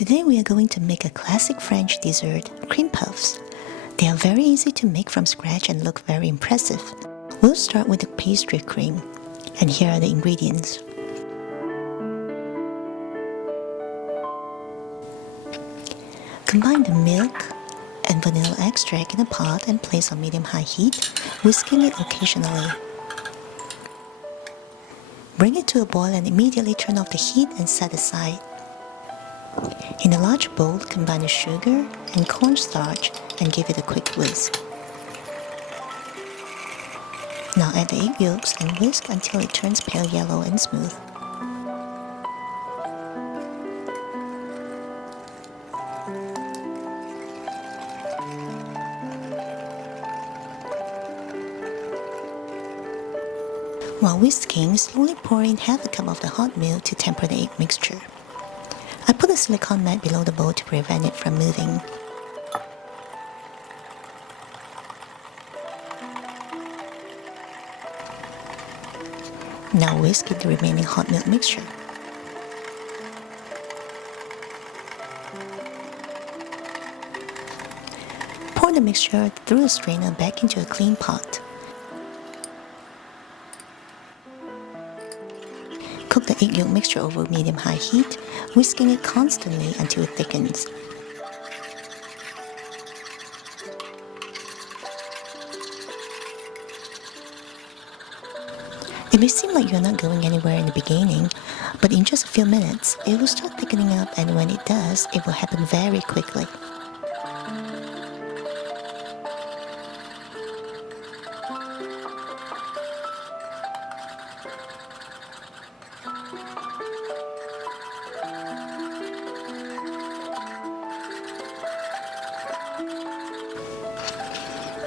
Today we are going to make a classic French dessert, cream puffs. They are very easy to make from scratch and look very impressive. We'll start with the pastry cream, and here are the ingredients. Combine the milk and vanilla extract in a pot and place on medium-high heat, whisking it occasionally. Bring it to a boil and immediately turn off the heat and set aside. In a large bowl, combine the sugar and cornstarch and give it a quick whisk. Now add the egg yolks and whisk until it turns pale yellow and smooth. While whisking, slowly pour in half a cup of the hot milk to temper the egg mixture. I put a silicone mat below the bowl to prevent it from moving. Now whisk in the remaining hot milk mixture. Pour the mixture through a strainer back into a clean pot. Cook the egg yolk mixture over medium-high heat, whisking it constantly until it thickens. It may seem like you're not going anywhere in the beginning, but in just a few minutes, it will start thickening up, and when it does, it will happen very quickly.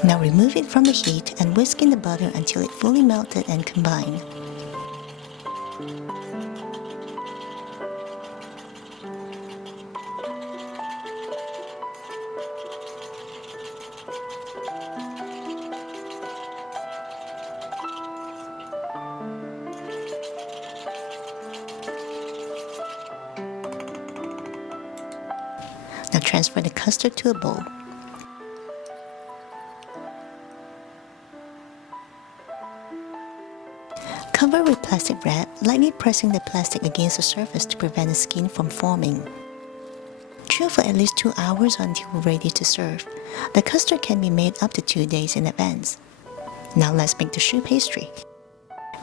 Now remove it from the heat and whisk in the butter until it fully melted and combined. Now transfer the custard to a bowl. Cover with plastic wrap, lightly pressing the plastic against the surface to prevent the skin from forming. Chill for at least 2 hours until ready to serve. The custard can be made up to 2 days in advance. Now let's make the choux pastry.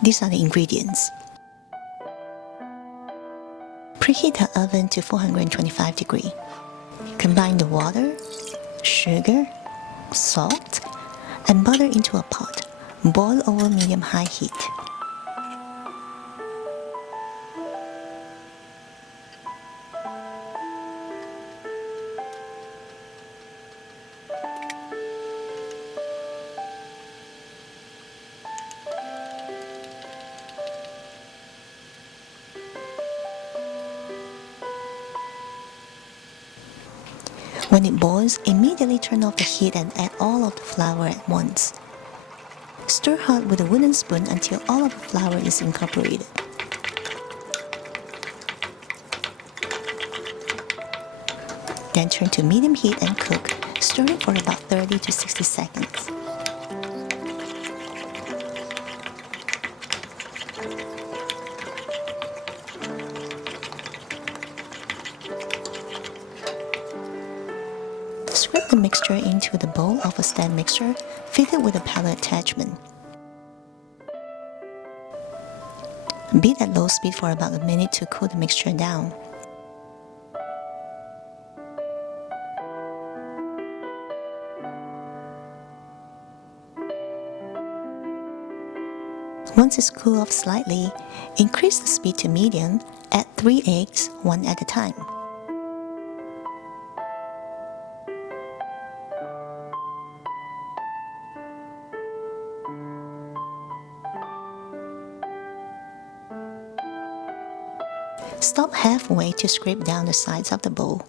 These are the ingredients. Preheat the oven to 425 degrees. Combine the water, sugar, salt, and butter into a pot. Boil over medium-high heat. When it boils, immediately turn off the heat and add all of the flour at once. Stir hot with a wooden spoon until all of the flour is incorporated. Then turn to medium heat and cook, stirring for about 30 to 60 seconds. Spread the mixture into the bowl of a stand mixer, fitted with a pallet attachment. Beat at low speed for about a minute to cool the mixture down. Once it's cooled off slightly, increase the speed to medium, add 3 eggs, one at a time. Stop halfway to scrape down the sides of the bowl.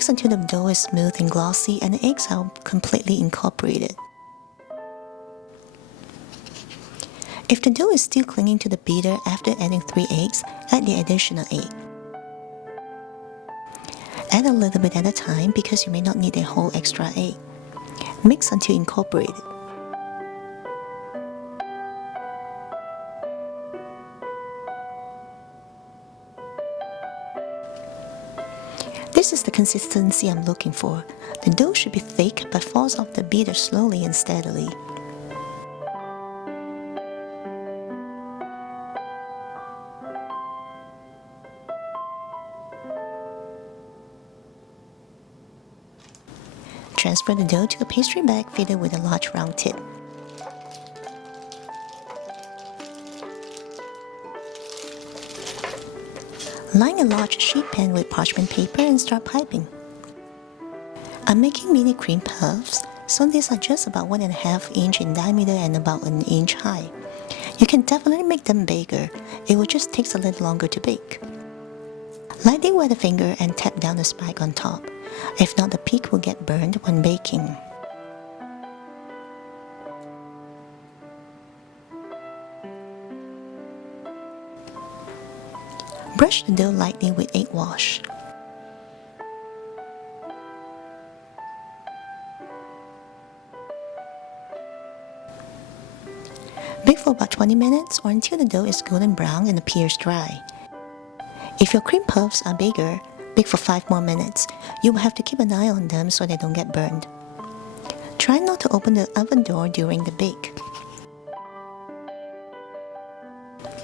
Mix until the dough is smooth and glossy and the eggs are completely incorporated. If the dough is still clinging to the beater after adding 3 eggs, add the additional egg. Add a little bit at a time because you may not need a whole extra egg. Mix until incorporated. This is the consistency I'm looking for. The dough should be thick but falls off the beater slowly and steadily. Transfer the dough to a pastry bag fitted with a large round tip. Line a large sheet pan with parchment paper and start piping. I'm making mini cream puffs, so these are just about 1.5 inch in diameter and about 1 inch high. You can definitely make them bigger, it will just take a little longer to bake. Lightly wet a finger and tap down the spike on top. If not, the peak will get burned when baking. Brush the dough lightly with egg wash. Bake for about 20 minutes or until the dough is golden brown and appears dry. If your cream puffs are bigger, bake for 5 more minutes. You will have to keep an eye on them so they don't get burned. Try not to open the oven door during the bake.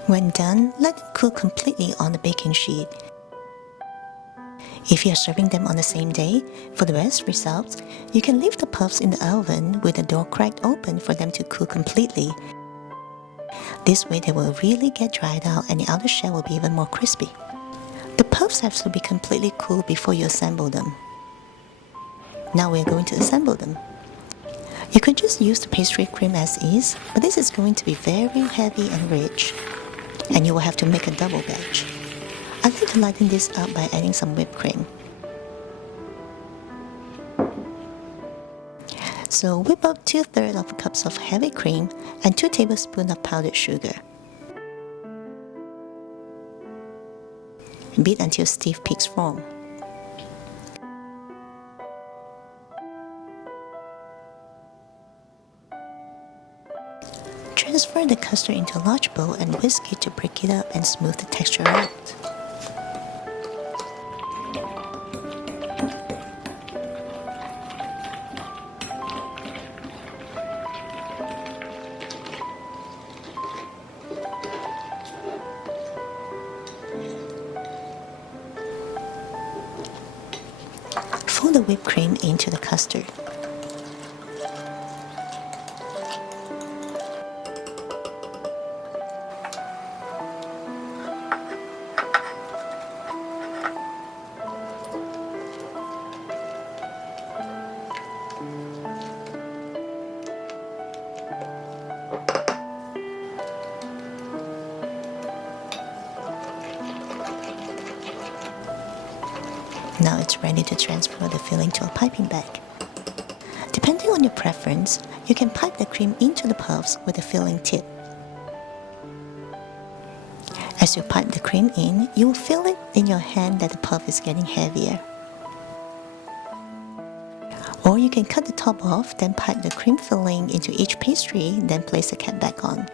When done, let them cool completely on the baking sheet. If you are serving them on the same day, for the best results, you can leave the puffs in the oven with the door cracked open for them to cool completely. This way they will really get dried out and the outer shell will be even more crispy. The puffs have to be completely cool before you assemble them. Now we are going to assemble them. You could just use the pastry cream as is, but this is going to be very heavy and rich, and you will have to make a double batch. I like to lighten this up by adding some whipped cream. So whip up 2/3 of cups of heavy cream and 2 tablespoons of powdered sugar. Beat until stiff peaks form. Transfer the custard into a large bowl and whisk it to break it up and smooth the texture out. Fold the whipped cream into the custard. Now it's ready to transfer the filling to a piping bag. Depending on your preference, you can pipe the cream into the puffs with a filling tip. As you pipe the cream in, you will feel it in your hand that the puff is getting heavier. Or you can cut the top off, then pipe the cream filling into each pastry, then place the cap back on.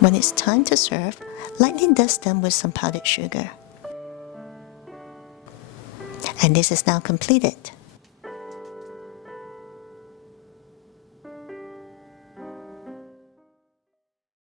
When it's time to serve, lightly dust them with some powdered sugar. And this is now completed.